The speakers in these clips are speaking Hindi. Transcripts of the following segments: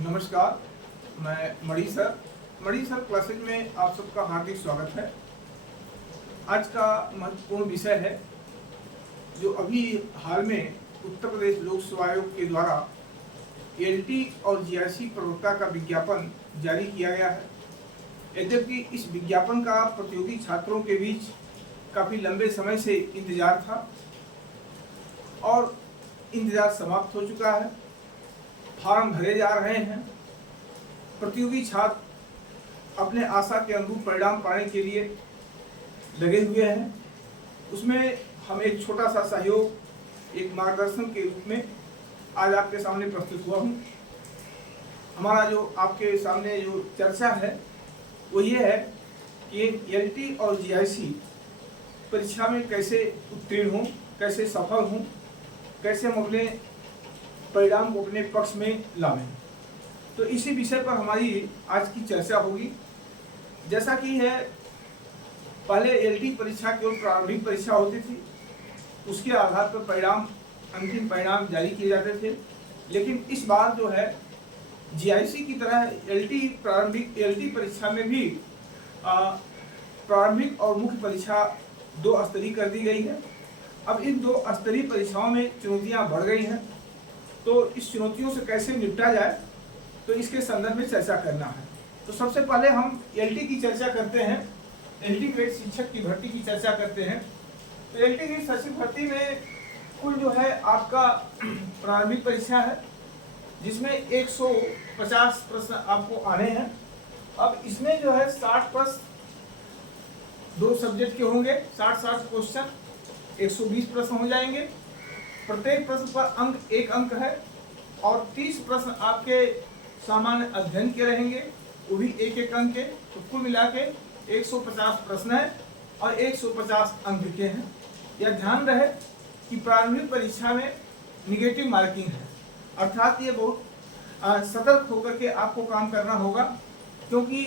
नमस्कार, मैं मणि सर क्लासेज में आप सबका हार्दिक स्वागत है। आज का महत्वपूर्ण विषय है जो अभी हाल में उत्तर प्रदेश लोक सेवा आयोग के द्वारा एलटी और जीआईसी प्रवक्ता का विज्ञापन जारी किया गया है। यद्यपि इस विज्ञापन का प्रतियोगी छात्रों के बीच काफ़ी लंबे समय से इंतजार था और इंतजार समाप्त हो चुका है। फॉर्म भरे जा रहे हैं। प्रतियोगी छात्र अपने आशा के अनुरूप परिणाम पाने के लिए लगे हुए हैं। उसमें हम एक छोटा सा सहयोग, एक मार्गदर्शन के रूप में आज आपके सामने प्रस्तुत हुआ हूँ। हमारा जो आपके सामने जो चर्चा है वो ये है कि एलटी और जीआईसी परीक्षा में कैसे उत्तीर्ण हों, कैसे सफल हों, कैसे हम अपने परिणाम को अपने पक्ष में लावें। तो इसी विषय पर हमारी आज की चर्चा होगी। जैसा कि है, पहले एलटी परीक्षा केवल प्रारंभिक परीक्षा होती थी, उसके आधार पर परिणाम, अंतिम परिणाम जारी किए जाते थे। लेकिन इस बार जो है जीआईसी की तरह एलटी परीक्षा में भी प्रारंभिक और मुख्य परीक्षा 2 स्तरीय कर दी गई है। अब इन 2 स्तरीय परीक्षाओं में चुनौतियां बढ़ गई हैं, तो इस चुनौतियों से कैसे निपटा जाए, तो इसके संदर्भ में चर्चा करना है। तो सबसे पहले हम एलटी की चर्चा करते हैं। एलटी ग्रेड शिक्षक की भर्ती की चर्चा करते हैं। तो एलटी ग्रेड शिक्षक भर्ती में कुल जो है आपका प्रारंभिक परीक्षा है, जिसमें 150 प्रश्न आपको आने हैं। अब इसमें जो है 60 प्रश्न 2 सब्जेक्ट के होंगे। 60 क्वेश्चन, 120 प्रश्न हो जाएंगे। प्रत्येक प्रश्न पर 1 अंक है और 30 प्रश्न आपके सामान्य अध्ययन के रहेंगे, वो भी 1 अंक के। तो कुल मिला के 150 प्रश्न है और 150 अंक के हैं। यह ध्यान रहे कि प्रारंभिक परीक्षा में निगेटिव मार्किंग है, अर्थात ये बहुत सतर्क होकर के आपको काम करना होगा, क्योंकि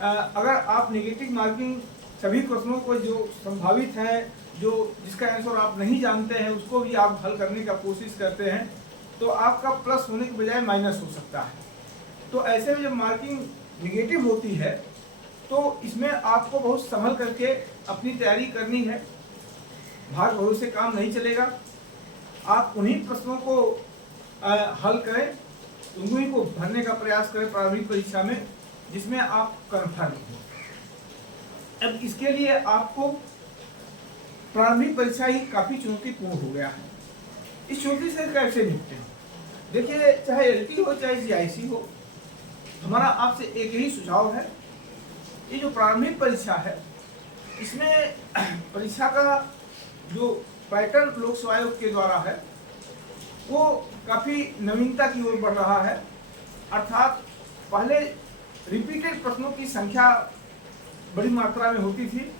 अगर आप निगेटिव मार्किंग सभी प्रश्नों को जो संभावित है, जिसका आंसर आप नहीं जानते हैं, उसको भी आप हल करने का कोशिश करते हैं, तो आपका प्लस होने के बजाय माइनस हो सकता है। तो ऐसे में जब मार्किंग निगेटिव होती है तो इसमें आपको बहुत संभल करके अपनी तैयारी करनी है। भाग भरोसे काम नहीं चलेगा। आप उन्हीं प्रश्नों को हल करें, उन्हीं को भरने का प्रयास करें प्रारंभिक परीक्षा में जिसमें आप कन्फर्म हो। अब इसके लिए आपको प्रारंभिक परीक्षा ही काफ़ी चुनौतीपूर्ण हो गया है। इस चुनौती से कैसे निपटें? देखिए, चाहे एलटी हो चाहे जीआईसी हो, हमारा आपसे एक ही सुझाव है। ये जो प्रारंभिक परीक्षा है, इसमें परीक्षा का जो पैटर्न लोक सेवा आयोग के द्वारा है वो काफ़ी नवीनता की ओर बढ़ रहा है। अर्थात पहले रिपीटेड प्रश्नों की संख्या बड़ी मात्रा में होती थी,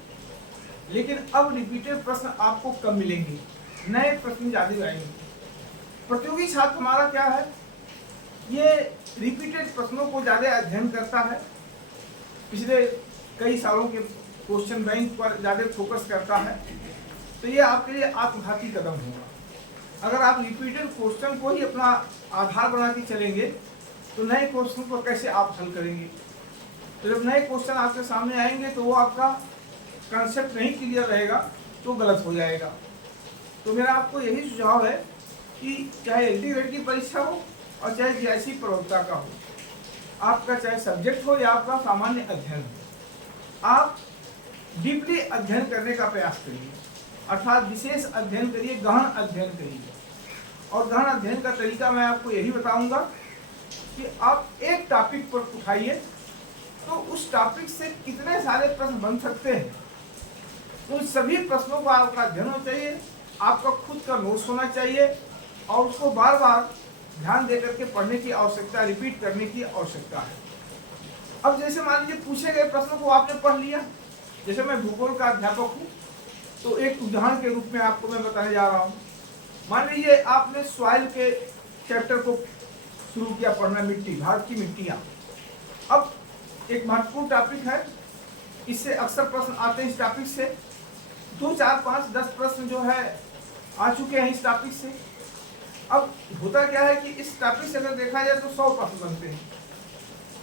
लेकिन अब रिपीटेड प्रश्न आपको कम मिलेंगे, नए प्रश्न ज़्यादा आएंगे। प्रतियोगी छात्र हमारा क्या है, ये रिपीटेड प्रश्नों को ज़्यादा अध्ययन करता है, पिछले कई सालों के क्वेश्चन बैंक पर ज़्यादा फोकस करता है। तो ये आपके लिए आत्मघाती कदम होगा। अगर आप रिपीटेड क्वेश्चन को ही अपना आधार बना के चलेंगे तो नए क्वेश्चन को कैसे आप हल करेंगे? तो जब नए क्वेश्चन आपके सामने आएंगे तो वो आपका कंसेप्ट नहीं क्लियर रहेगा, तो गलत हो जाएगा। तो मेरा आपको यही सुझाव है कि चाहे एलटी ग्रेड की परीक्षा हो और चाहे जीआईसी प्रवक्ता का हो, आपका चाहे सब्जेक्ट हो या आपका सामान्य अध्ययन हो, आप डीपली अध्ययन करने का प्रयास करिए। अर्थात विशेष अध्ययन करिए, गहन अध्ययन करिए। और गहन अध्ययन का तरीका मैं आपको यही बताऊंगा कि आप एक टॉपिक पर उठाइए, तो उस टॉपिक से कितने सारे प्रश्न बन सकते हैं, उन सभी प्रश्नों का आपका अध्ययन होना चाहिए, आपका खुद का नोट्स होना चाहिए और उसको बार बार ध्यान दे करके पढ़ने की आवश्यकता, रिपीट करने की आवश्यकता है। अब जैसे मान लीजिए पूछे गए प्रश्नों को आपने पढ़ लिया, जैसे मैं भूगोल का अध्यापक हूँ, तो एक उदाहरण के रूप में आपको मैं बताने जा रहा हूँ। मान लीजिए आपने सॉइल के चैप्टर को शुरू किया पढ़ना, मिट्टी, भारत की मिट्टियाँ। अब एक महत्वपूर्ण टॉपिक है, इससे अक्सर प्रश्न आते हैं। इस टॉपिक से 2, 4, 5, 10 प्रश्न जो है आ चुके हैं इस टॉपिक से। अब होता क्या है कि इस टॉपिक से अगर देखा जाए तो 100 प्रश्न बनते हैं,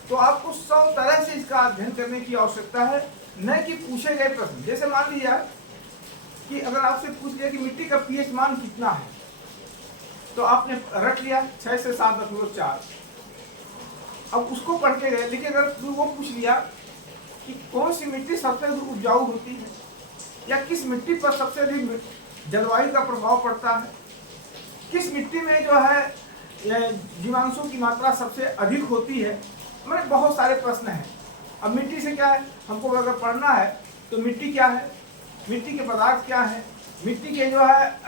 तो आपको 100 तरह से इसका अध्ययन करने की आवश्यकता है, न कि पूछे गए प्रश्न। जैसे मान लीजिए कि अगर आपसे पूछ लिया कि मिट्टी का पीएच मान कितना है, तो आपने रख लिया 6 से 7.4, अब उसको पढ़ के गए, लेकिन अगर वो पूछ लिया कि कौन सी मिट्टी सबसे उपजाऊ होती है, या किस मिट्टी पर सबसे अधिक जलवायु का प्रभाव पड़ता है, किस मिट्टी में जो है जीवांशों की मात्रा सबसे अधिक होती है, मतलब बहुत सारे प्रश्न हैं। अब मिट्टी से क्या है, हमको अगर पढ़ना है तो मिट्टी क्या है, मिट्टी के पदार्थ क्या है, मिट्टी के जो है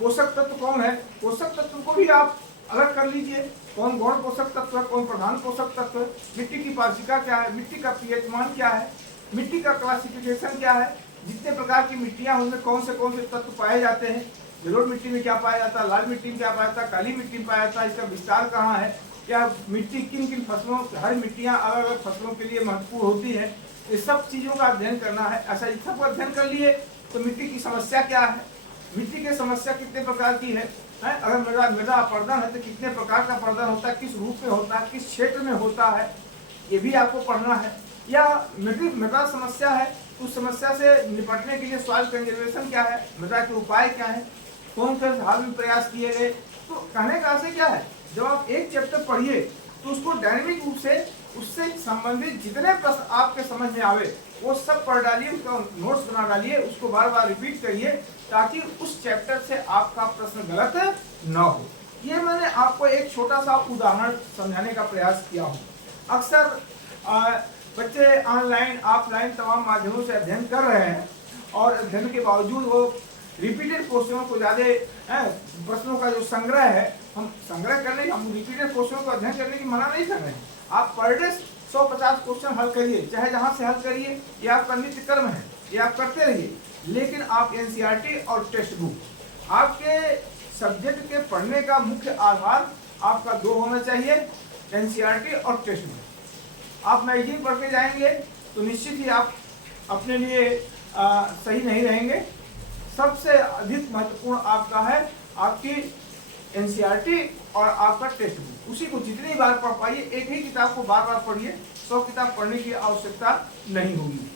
पोषक तत्व कौन है, पोषक तत्व को भी आप अलग कर लीजिए, कौन गौण पोषक तत्व है, कौन प्रधान पोषक तत्व है, मिट्टी की पारसिका क्या है, मिट्टी का पीएच मान क्या है, मिट्टी का क्लासिफिकेशन क्या है, जितने प्रकार की मिट्टियां उनमें कौन से तत्व पाए जाते हैं, जलोढ़ मिट्टी में क्या पाया जाता है, लाल मिट्टी में क्या पाया जाता है, काली मिट्टी में पाया जाता है, इसका विस्तार कहाँ है, क्या मिट्टी किन किन फसलों, हर मिट्टियाँ अलग अलग फसलों के लिए महत्वपूर्ण होती है, ये सब चीज़ों का अध्ययन करना है। ऐसा इन सबका अध्ययन कर लिए तो मिट्टी की समस्या क्या है, मिट्टी की समस्या कितने प्रकार की है, अगर मृदा अपरदन है तो कितने प्रकार का अपरदन होता है, किस रूप में होता है, किस क्षेत्र में होता है, ये भी आपको पढ़ना है। या मृदा समस्या है, उस समस्या से निपटने के लिए सॉइल कंजर्वेशन क्या है, मृदा के उपाय क्या है, कौन से हाल में प्रयास किए गए। तो कहने का आशय क्या है, जब आप एक चैप्टर पढ़िए तो उसको डायनेमिक रूप से उससे संबंधित जितने प्रश्न आपके समझ में आवे वो सब पढ़ डालिए, उसका नोट्स बना डालिए, उसको बार बार रिपीट करिए, ताकि उस चैप्टर से आपका प्रश्न गलत न हो। ये मैंने आपको एक छोटा सा उदाहरण समझाने का प्रयास किया हूँ। अक्सर बच्चे ऑनलाइन ऑफलाइन तमाम माध्यमों से अध्ययन कर रहे हैं, और अध्ययन के बावजूद वो रिपीटेड क्वेश्चनों को ज़्यादा प्रश्नों का जो संग्रह है, हम संग्रह करने, हम रिपीटेड क्वेश्चनों को अध्ययन करने की मना नहीं कर रहे हैं। आप पर डे 150 क्वेश्चन हल करिए, चाहे जहाँ से हल करिए, ये आपका नित्य कर्म है, ये आप करते रहिए। लेकिन आप एनसीईआरटी और टेक्स्ट बुक, आपके सब्जेक्ट के पढ़ने का मुख्य आधार आपका 2 होना चाहिए, एनसीईआरटी और टेक्स्ट बुक। आप मैगजीन पढ़ के जाएंगे तो निश्चित ही आप अपने लिए सही नहीं रहेंगे। सबसे अधिक महत्वपूर्ण आपका है आपकी एनसीईआरटी और आपका टेक्स्ट बुक। उसी को जितनी बार पढ़ पाइए, एक ही किताब को बार बार पढ़िए, 100 किताब पढ़ने की आवश्यकता नहीं होगी।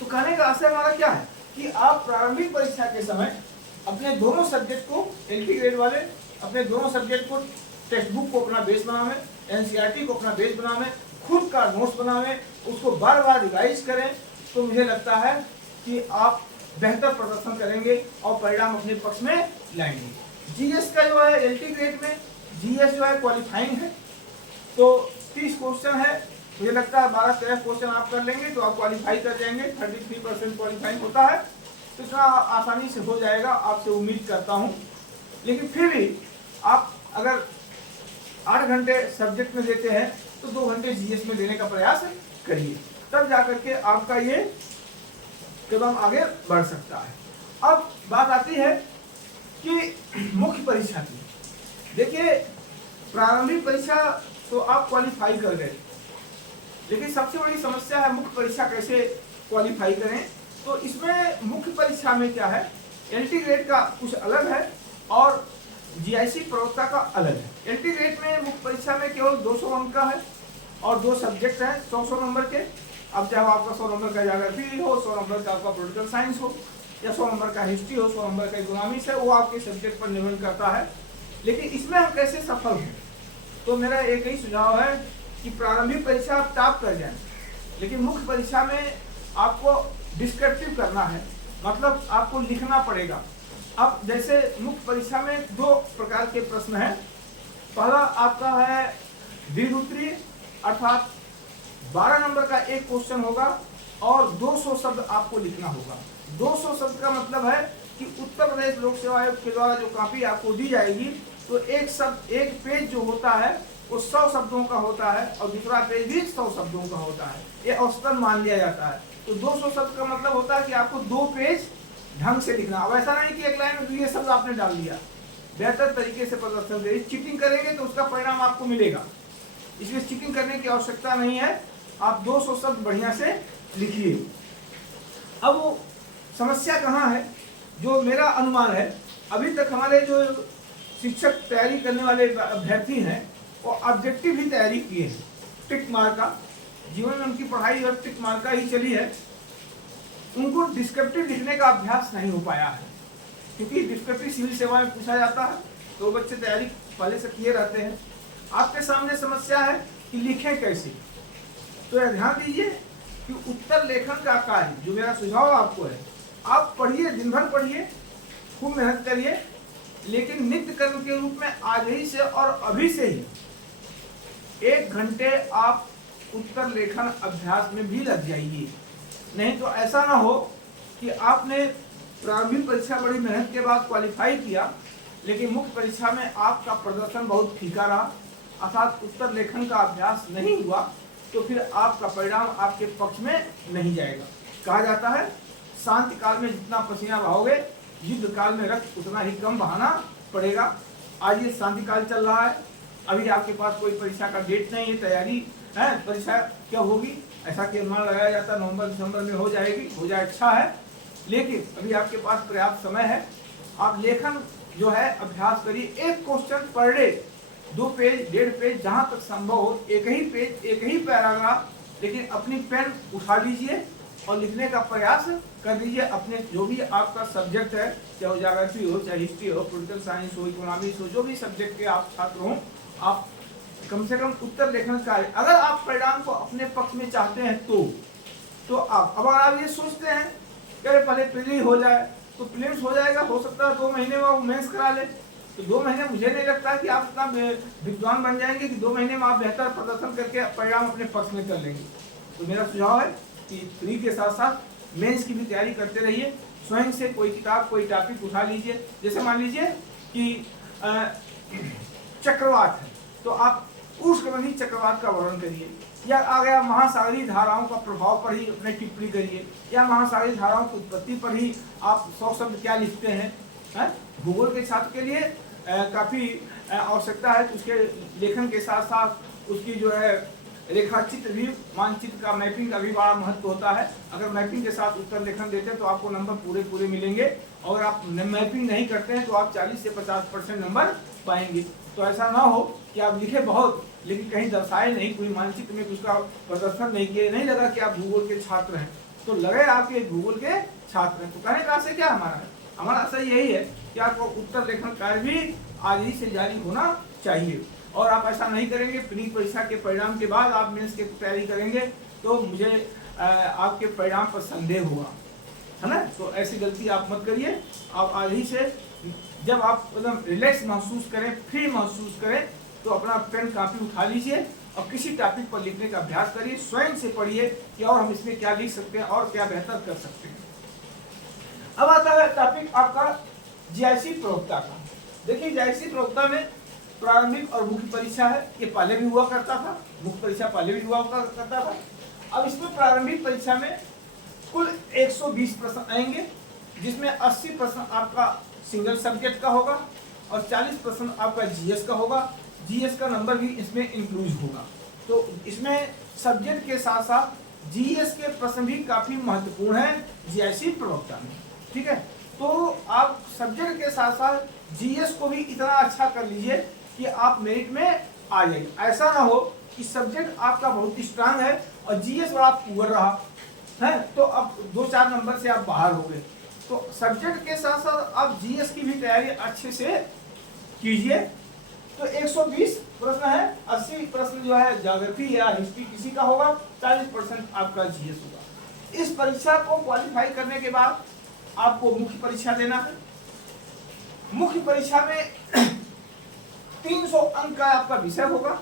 तो कहने का आशय हमारा क्या है कि आप प्रारंभिक परीक्षा के समय अपने दोनों सब्जेक्ट को, एलटी ग्रेड वाले अपने दोनों सब्जेक्ट को, टेक्स्ट बुक को अपना बेस बनावे, एनसीईआरटी को अपना बेस बनावे, खुद का नोट्स बनावे, उसको बार बार रिवाइज करें, तो मुझे लगता है कि आप बेहतर प्रदर्शन करेंगे और परिणाम अपने पक्ष में लाएंगे। जीएस का जो है एलटी ग्रेड में जीएस जो है क्वालिफाइंग है, तो 30 क्वेश्चन है, मुझे लगता है 12-13 क्वेश्चन आप कर लेंगे तो आप क्वालिफाई कर जाएंगे। 33% क्वालिफाइंग होता है, तो इतना आसानी से हो जाएगा, आपसे उम्मीद करता हूँ। लेकिन फिर भी आप अगर 8 घंटे सब्जेक्ट में देते हैं तो 2 घंटे जीएस में देने का प्रयास करिए, तब जाकर के आपका ये कदम आगे बढ़ सकता है। अब बात आती है कि मुख्य परीक्षा की। देखिए, प्रारंभिक परीक्षा तो आप क्वालिफाई कर गए, लेकिन सबसे बड़ी समस्या है मुख्य परीक्षा कैसे क्वालिफाई करें। तो इसमें मुख्य परीक्षा में क्या है, एलटी ग्रेड का कुछ अलग है और जीआईसी प्रवक्ता का अलग है। एलटी ग्रेड में मुख्य परीक्षा में केवल 200 अंक का है और 2 सब्जेक्ट हैं 100 नंबर के। अब चाहे आपका 100 नंबर का ज्योग्राफी हो, 100 नंबर का आपका पॉलिटिकल साइंस हो, या 100 नंबर का हिस्ट्री हो, 100 नंबर का इकोनॉमिक्स है, वो आपके सब्जेक्ट पर निर्भर करता है। लेकिन इसमें हम कैसे सफल हों, तो मेरा एक ही सुझाव है कि प्रारंभिक परीक्षा आप टॉप कर जाएं, लेकिन मुख्य परीक्षा में आपको डिस्क्रिप्टिव करना है, मतलब आपको लिखना पड़ेगा। अब जैसे मुख्य परीक्षा में 2 प्रकार के प्रश्न हैं। पहला आपका है द्विसूत्री, अर्थात 12 नंबर का एक क्वेश्चन होगा और 200 शब्द आपको लिखना होगा। 200 शब्द का मतलब है कि उत्तर प्रदेश लोक सेवा आयोग के द्वारा जो कॉपी आपको दी जाएगी, तो एक पेज जो होता है वो 100 शब्दों का होता है और दूसरा पेज भी 100 शब्दों का होता है, ये औसतन मान लिया जाता है। तो 200 शब्द का मतलब होता है कि आपको 2 पेज ढंग से लिखना। अब ऐसा नहीं कि एक लाइन में ये शब्द आपने डाल दिया, बेहतर तरीके से प्रदर्शन करिए। चीटिंग करेंगे तो उसका परिणाम आपको मिलेगा, इसलिए चीटिंग करने की आवश्यकता नहीं है। आप 200 शब्द बढ़िया से लिखिए। अब वो समस्या कहाँ है, जो मेरा अनुमान है अभी तक हमारे जो शिक्षक तैयारी करने वाले अभ्यर्थी हैं वो ऑब्जेक्टिव ही तैयारी किए हैं, टिक मार का, जीवन में उनकी पढ़ाई और टिक मार का ही चली है। उनको डिस्क्रिप्टिव लिखने का अभ्यास नहीं हो पाया है, क्योंकि डिस्क्रिप्टिव सिविल सेवा में पूछा जाता है तो बच्चे तैयारी पहले से किए रहते हैं। आपके सामने समस्या है कि लिखें कैसे, तो ध्यान दीजिए कि उत्तर लेखन का कार्य, जो मेरा सुझाव आपको है, आप पढ़िए, दिन भर पढ़िए, खूब मेहनत करिए, लेकिन नित्य कर्म के रूप में आज ही से और अभी से ही 1 घंटे आप उत्तर लेखन अभ्यास में भी लग जाइए। नहीं तो ऐसा ना हो कि आपने प्रारंभिक परीक्षा बड़ी मेहनत के बाद क्वालिफाई किया, लेकिन मुख्य परीक्षा में आपका प्रदर्शन बहुत फीका रहा, अर्थात उत्तर लेखन का अभ्यास नहीं हुआ, तो फिर आपका परिणाम आपके पक्ष में नहीं जाएगा। कहा जाता है शांति काल में जितना पसीना बहाओगे, युद्ध काल में रक्त उतना ही कम बहाना पड़ेगा। आज ये शांति काल चल रहा है, अभी आपके पास कोई परीक्षा का डेट नहीं है, तैयारी है, परीक्षा क्या होगी ऐसा कि अनुमान लगाया जाता है नवंबर दिसंबर में हो जाएगी, हो जाए अच्छा है, लेकिन अभी आपके पास पर्याप्त समय है। आप लेखन जो है अभ्यास करिए, एक question per day, 2 page 1.5 page जहां तक संभव हो, एक ही पेज एक ही पैराग्राफ, लेकिन अपनी पेन उठा लीजिए और लिखने का प्रयास कर दीजिए। अपने जो भी आपका सब्जेक्ट है, चाहे वो ज्योग्राफी हो, चाहे हिस्ट्री हो, पॉलिटिकल साइंस हो, इकोनॉमिक्स हो, जो भी सब्जेक्ट के आप छात्र हों, आप कम से कम उत्तर लेखन कार्य, अगर आप परिणाम को अपने पक्ष में चाहते हैं तो आप, अब अगर आप ये सोचते हैं कि अरे पहले प्रीली हो जाए, तो प्रीलिम्स हो जाएगा, हो सकता है 2 महीने में आप मेंस करा ले, तो 2 महीने मुझे नहीं लगता कि आप इतना विद्वान बन जाएंगे कि 2 महीने में आप बेहतर प्रदर्शन करके परिणाम अपने पक्ष में कर लेंगे। तो मेरा सुझाव है कि प्री के साथ साथ मेंस की भी तैयारी करते रहिए। स्वयं से कोई किताब, कोई टॉपिक उठा लीजिए, जैसे मान लीजिए कि चक्रवात है, तो आप उष्णकटिबंधीय चक्रवात का वर्णन करिए, या आ गया महासागरीय धाराओं का प्रभाव पर ही अपने टिप्पणी करिए, या महासागरीय धाराओं की उत्पत्ति पर ही आप 100 शब्द क्या लिखते हैं। भूगोल के छात्र के लिए काफी आवश्यकता है, उसके लेखन के साथ साथ उसकी जो है रेखा चित्र भी, मानचित्र का, मैपिंग का भी बड़ा महत्व होता है। अगर मैपिंग के साथ उत्तर लेखन देते हैं तो आपको नंबर पूरे मिलेंगे, और आप मैपिंग नहीं करते हैं तो आप 40 से 50% नंबर पाएंगे। तो ऐसा ना हो कि आप लिखे बहुत लेकिन कहीं दर्शाए नहीं, कोई मानचित्र में उसका प्रदर्शन नहीं किए, नहीं लगा कि आप भूगोल के छात्र हैं, तो लगे आपके भूगोल के छात्र हैं। तो कहने का आशय क्या हमारा है, हमारा आशय यही है कि आपको उत्तर लेखन कार्य भी आज ही से जारी होना चाहिए। और आप ऐसा नहीं करेंगे, प्री परीक्षा के परिणाम के बाद आप मेंस की तैयारी करेंगे तो मुझे आपके परिणाम पर संदेह होगा, है ना। तो ऐसी गलती आप मत करिए। आप आज ही से, जब आप एकदम रिलैक्स महसूस करें, फ्री महसूस करें, तो अपना पेन कापी उठा लीजिए और किसी टॉपिक पर लिखने का अभ्यास करिए। स्वयं से पढ़िए कि और हम इसमें क्या लिख सकते हैं और क्या बेहतर कर सकते हैं। अब आता है टॉपिक आपका जीआईसी प्रवक्ता का। देखिए जीआईसी प्रवक्ता में प्रारंभिक और मुख्य परीक्षा है, ये पहले भी हुआ करता था, मुख्य परीक्षा पहले भी हुआ करता था। अब इसमें प्रारंभिक परीक्षा में कुल 120 प्रश्न आएंगे, जिसमें 80 प्रश्न आपका सिंगल सब्जेक्ट का होगा और 40 प्रश्न आपका जीएस का होगा। जीएस का नंबर भी इसमें इंक्लूड होगा। तो इसमें सब्जेक्ट के साथ साथ जीएस के प्रश्न भी काफी महत्वपूर्ण है जीआईसी प्रवक्ता में, ठीक है। तो आप सब्जेक्ट के साथ साथ जीएस को भी इतना अच्छा कर लीजिए कि आप मेरिट में आ जाइए। ऐसा ना हो कि सब्जेक्ट आपका बहुत स्ट्रांग है और जीएस बड़ा पुअर रहा है, तो अब 2-4 नंबर से आप बाहर हो गए। तो सब्जेक्ट के साथ साथ आप जीएस की भी तैयारी अच्छे से कीजिए। तो 120 प्रश्न है, 80 प्रश्न जो है ज्योग्राफी या हिस्ट्री किसी का होगा, 40% आपका जीएस होगा। इस परीक्षा को क्वालिफाई करने के बाद आपको मुख्य परीक्षा देना है। मुख्य परीक्षा में 300 अंक का आपका विषय होगा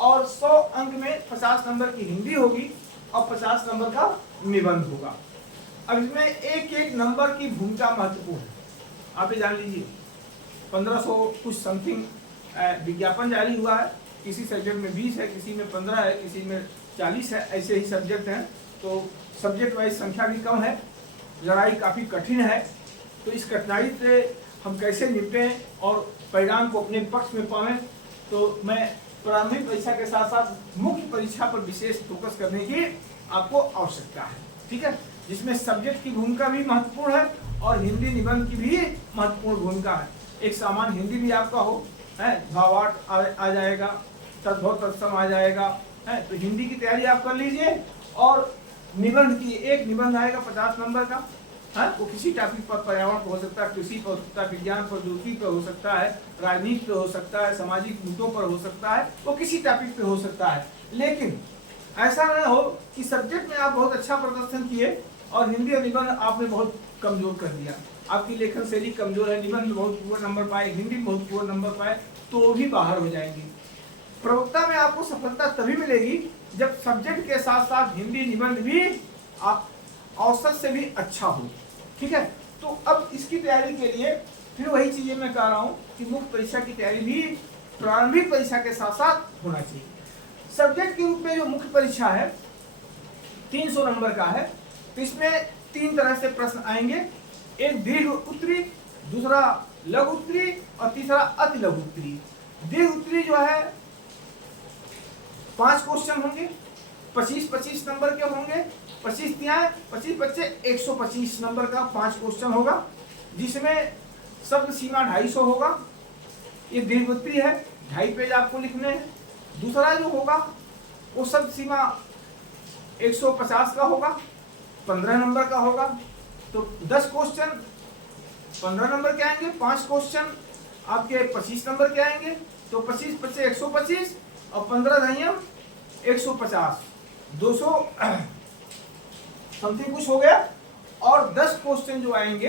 और 100 अंक में 50 नंबर की हिंदी होगी और 50 नंबर का निबंध होगा। अब इसमें एक एक नंबर की भूमिका महत्वपूर्ण है, आप ये जान लीजिए। 1500 कुछ समथिंग विज्ञापन जारी हुआ है, किसी सब्जेक्ट में 20 है, किसी में 15 है, किसी में 40 है, ऐसे ही सब्जेक्ट हैं। तो सब्जेक्ट वाइज संख्या भी कम है, लड़ाई काफ़ी कठिन है। तो इस कठिनाई से हम कैसे निपटें और परिणाम को अपने पक्ष में पाएं, तो मैं प्रारंभिक परीक्षा के साथ साथ मुख्य परीक्षा पर विशेष फोकस करने की आपको आवश्यकता है, ठीक है। जिसमें सब्जेक्ट की भूमिका भी महत्वपूर्ण है और हिंदी निबंध की भी महत्वपूर्ण भूमिका है। एक सामान्य हिंदी भी आपका हो, है, भावार्थ आ जाएगा, तद्भव तत्सम आ जाएगा, है, तो हिंदी की तैयारी आप कर लीजिए। और निबंध की एक निबंध आएगा 50 नंबर का, है, वो किसी टॉपिक पर, पर्यावरण पर हो सकता है, कृषि पर हो सकता है, विज्ञान प्रौद्योगिकी पर हो सकता है, राजनीति पर हो सकता है, सामाजिक मुद्दों पर हो सकता है, वो किसी टॉपिक पे हो सकता है। लेकिन ऐसा न हो कि सब्जेक्ट में आप बहुत अच्छा प्रदर्शन किए और हिंदी और निबंध आपने बहुत कमजोर कर दिया, आपकी लेखन शैली कमजोर है, निबंध में बहुत पूर्ण नंबर पाए, हिंदी में बहुत पूर्ण नंबर पाए, तो भी बाहर हो जाएंगी। प्रवक्ता में आपको सफलता तभी मिलेगी जब सब्जेक्ट के साथ साथ हिंदी निबंध भी आप औसत से भी अच्छा हो। ठीक है, तो अब इसकी तैयारी के लिए फिर वही चीजें मैं कह रहा हूँ कि मुख्य परीक्षा की तैयारी भी प्रारंभिक परीक्षा के साथ साथ होना चाहिए। सब्जेक्ट के रूप में जो मुख्य परीक्षा है 300 नंबर का है, तो इसमें 3 तरह से प्रश्न आएंगे, एक दीर्घ उत्तरी, दूसरा लघु उत्तरी और तीसरा अति लघु उत्तरी। दीर्घ उत्तरी जो है 5 क्वेश्चन होंगे, 25-25 नंबर के होंगे, 25 तिहाई 25 बच्चे 125 नंबर का 5 क्वेश्चन होगा, जिसमें शब्द सीमा 250 होगा। ये दीर्घ उत्तरी है, 2.5 पेज आपको लिखने हैं। दूसरा जो होगा वो शब्द सीमा 150 का होगा, 15 नंबर का होगा। तो 10 क्वेश्चन 15 नंबर के आएंगे, 5 क्वेश्चन आपके 25 नंबर के आएंगे, तो 25 बच्चे 125 और 15 दहियम 150, 200 समथिंग कुछ हो गया। और 10 क्वेश्चन जो आएंगे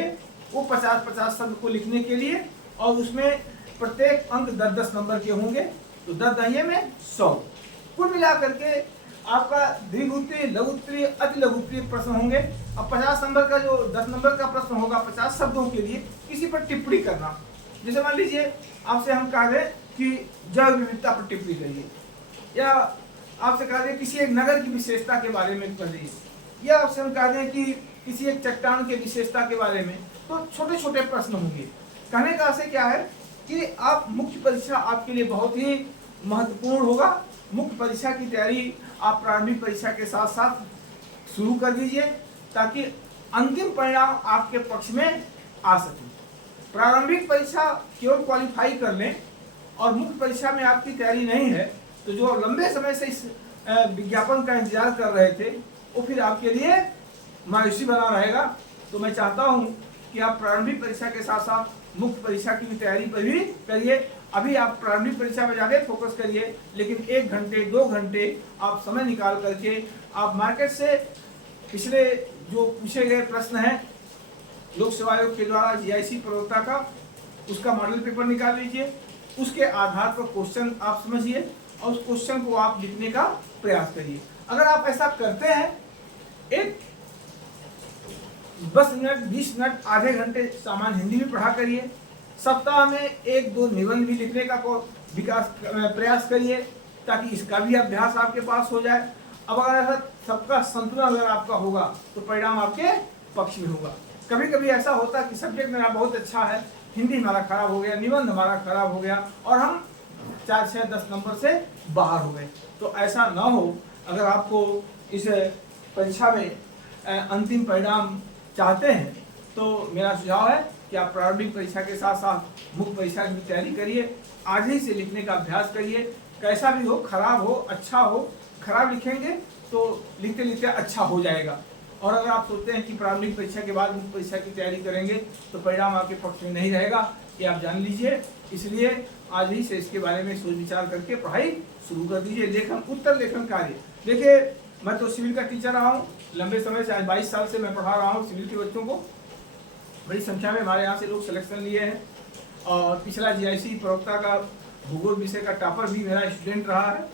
वो 50-50 शब्द को लिखने के लिए, और उसमें प्रत्येक अंक 10-10 नंबर के होंगे, तो 10 दहिये में 100। कुल मिलाकर के आपका दीर्घ उत्तरी, लघु उत्तरी, अति लघु उत्तरी प्रश्न होंगे। अब 50 नंबर का जो 10 नंबर का प्रश्न होगा 50 शब्दों के लिए किसी पर टिप्पणी करना। जैसे मान लीजिए आपसे हम कह दें कि जैव विविधता पर टिप्पणी करिए, या आपसे कह दें किसी एक नगर की विशेषता के बारे में करिए, या आपसे हम कह दें कि किसी एक चट्टान की विशेषता के बारे में, तो छोटे छोटे प्रश्न होंगे। कहने का आशय क्या है कि आप मुख्य परीक्षा आपके लिए बहुत ही महत्वपूर्ण होगा। मुख्य परीक्षा की तैयारी आप प्रारंभिक परीक्षा के साथ साथ शुरू कर दीजिए, ताकि अंतिम परिणाम आपके पक्ष में आ सके। प्रारंभिक परीक्षा केवल क्वालिफाई कर लें और मुख्य परीक्षा में आपकी तैयारी नहीं है, तो जो लंबे समय से इस विज्ञापन का इंतजार कर रहे थे वो फिर आपके लिए मायूसी बना रहेगा। तो मैं चाहता हूं कि आप प्रारंभिक परीक्षा के साथ साथ मुख्य परीक्षा की भी तैयारी पर भी करिए। अभी आप प्रारंभिक परीक्षा में ज़्यादा फोकस करिए, लेकिन 1 घंटे 2 घंटे आप समय निकाल करके आप मार्केट से पिछले जो पूछे गए प्रश्न हैं लोक सेवा आयोग के द्वारा GIC प्रवक्ता का, उसका मॉडल पेपर निकाल लीजिए, उसके आधार पर क्वेश्चन आप समझिए और उस क्वेश्चन को आप लिखने का प्रयास करिए। अगर आप ऐसा करते हैं, एक 10 मिनट 20 मिनट आधे घंटे सामान्य हिंदी भी पढ़ा करिए, सप्ताह में 1-2 निबंध भी लिखने का प्रयास करिए, ताकि इसका भी अभ्यास आपके पास हो जाए। अब अगर ऐसा सबका संतुलन अगर आपका होगा तो परिणाम आपके पक्ष में होगा। कभी कभी ऐसा होता है कि सब्जेक्ट मेरा बहुत अच्छा है, हिंदी हमारा खराब हो गया, निबंध हमारा खराब हो गया और हम 4, 6, 10 नंबर से बाहर हो गए। तो ऐसा ना हो। अगर आपको इस परीक्षा में अंतिम परिणाम चाहते हैं तो मेरा सुझाव है कि आप प्रारंभिक परीक्षा के साथ साथ मुख्य परीक्षा की तैयारी करिए, आज ही से लिखने का अभ्यास करिए। कैसा भी हो, खराब हो अच्छा हो, खराब लिखेंगे तो लिखते लिखते अच्छा हो जाएगा। और अगर आप सोचते हैं कि प्रारंभिक परीक्षा के बाद मुख्य परीक्षा की तैयारी करेंगे तो परिणाम आपके पक्ष में नहीं रहेगा, ये आप जान लीजिए। इसलिए आज ही से इसके बारे में सोच विचार करके पढ़ाई शुरू कर दीजिए। लेखन, उत्तर लेखन कार्य, देखिए मैं तो सिविल का टीचर रहा हूँ लंबे समय से, आज 22 साल से मैं पढ़ा रहा हूँ सिविल के बच्चों को। बड़ी संख्या में हमारे यहाँ से लोग सिलेक्शन लिए हैं और पिछला GIC प्रवक्ता का भूगोल विषय का टॉपर भी मेरा स्टूडेंट रहा है।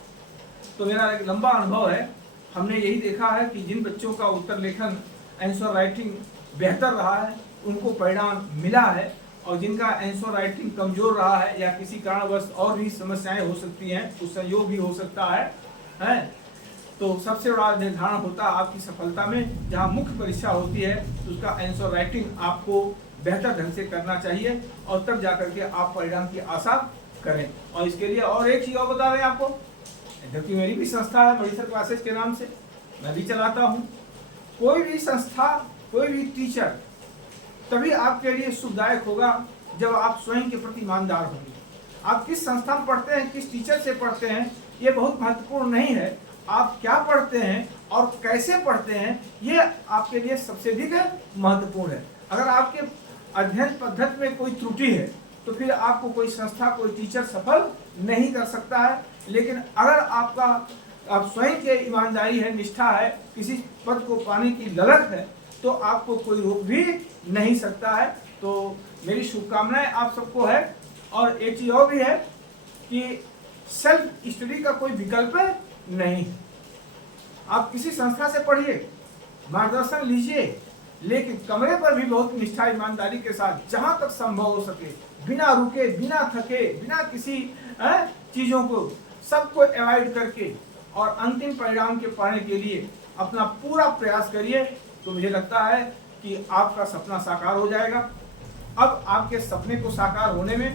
तो मेरा एक लंबा अनुभव है। हमने यही देखा है कि जिन बच्चों का उत्तर लेखन, आंसर राइटिंग बेहतर रहा है उनको परिणाम मिला है, और जिनका आंसर राइटिंग कमजोर रहा है या किसी कारणवश और भी समस्याएं हो सकती हैं, कुछ संयोग भी हो सकता है, तो सबसे बड़ा निर्धारण होता है आपकी सफलता में। जहां मुख्य परीक्षा होती है तो उसका आंसर राइटिंग आपको बेहतर ढंग से करना चाहिए और तब जाकर के आप परिणाम की आशा करें। और इसके लिए और एक चीज़ और बता रहे हैं आपको, जबकि मेरी भी संस्था है मणिसर क्लासेस के नाम से, मैं भी चलाता हूँ। कोई भी संस्था, कोई भी टीचर तभी आपके लिए सुखदायक होगा जब आप स्वयं के प्रति ईमानदार होंगे। आप किस संस्था में पढ़ते हैं, किस टीचर से पढ़ते हैं, ये बहुत महत्वपूर्ण नहीं है। आप क्या पढ़ते हैं और कैसे पढ़ते हैं, ये आपके लिए सबसे अधिक महत्वपूर्ण है। अगर आपके अध्ययन पद्धति में कोई त्रुटि है तो फिर आपको कोई संस्था, कोई टीचर सफल नहीं कर सकता है। लेकिन अगर आप स्वयं के ईमानदारी है, निष्ठा है, किसी पद को पाने की ललक है, तो आपको कोई रोक भी नहीं सकता है। तो मेरी शुभकामनाएं आप सबको है। और एक चीज और भी है कि सेल्फ स्टडी का कोई विकल्प नहीं। आप किसी संस्था से पढ़िए, मार्गदर्शन लीजिए, लेकिन कमरे पर भी बहुत निष्ठा, ईमानदारी के साथ जहां तक संभव हो सके, बिना रुके, बिना थके, बिना किसी चीजों को सबको अवॉइड करके और अंतिम परिणाम के पाने के लिए अपना पूरा प्रयास करिए। तो मुझे लगता है कि आपका सपना साकार हो जाएगा। अब आपके सपने को साकार होने में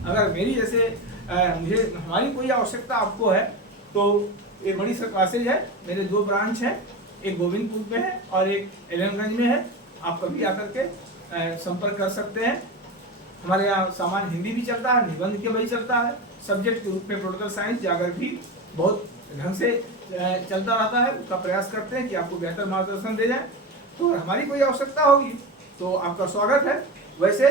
अगर मेरी जैसे हमारी कोई आवश्यकता आपको है तो ये बड़ी सी क्लासेज है। मेरे 2 ब्रांच हैं, एक गोविंदपुर में है और एक एलएमगंज में है। आप कभी आकर के संपर्क कर सकते हैं। हमारे यहाँ सामान्य हिंदी भी चलता है, निबंध के भी चलता है, सब्जेक्ट के रूप में पॉलिटिकल साइंस जागर भी बहुत ढंग से चलता रहता है। उसका प्रयास करते हैं कि आपको बेहतर मार्गदर्शन दे जाए। तो हमारी कोई आवश्यकता होगी तो आपका स्वागत है। वैसे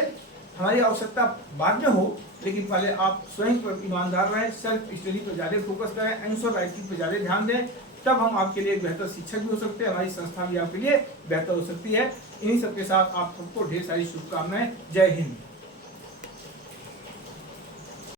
हमारी आवश्यकता बाद में हो, लेकिन पहले आप स्वयं पर ईमानदार रहें, सेल्फ स्टडी पर ज़्यादा फोकस करें, आंसर राइटिंग पर ज़्यादा ध्यान दें, तब हम आपके लिए एक बेहतर शिक्षक भी हो सकते हैं, हमारी संस्था भी आपके लिए बेहतर हो सकती है। इन्हीं सबके साथ आप सबको ढेर सारी शुभकामनाएं। जय हिंद।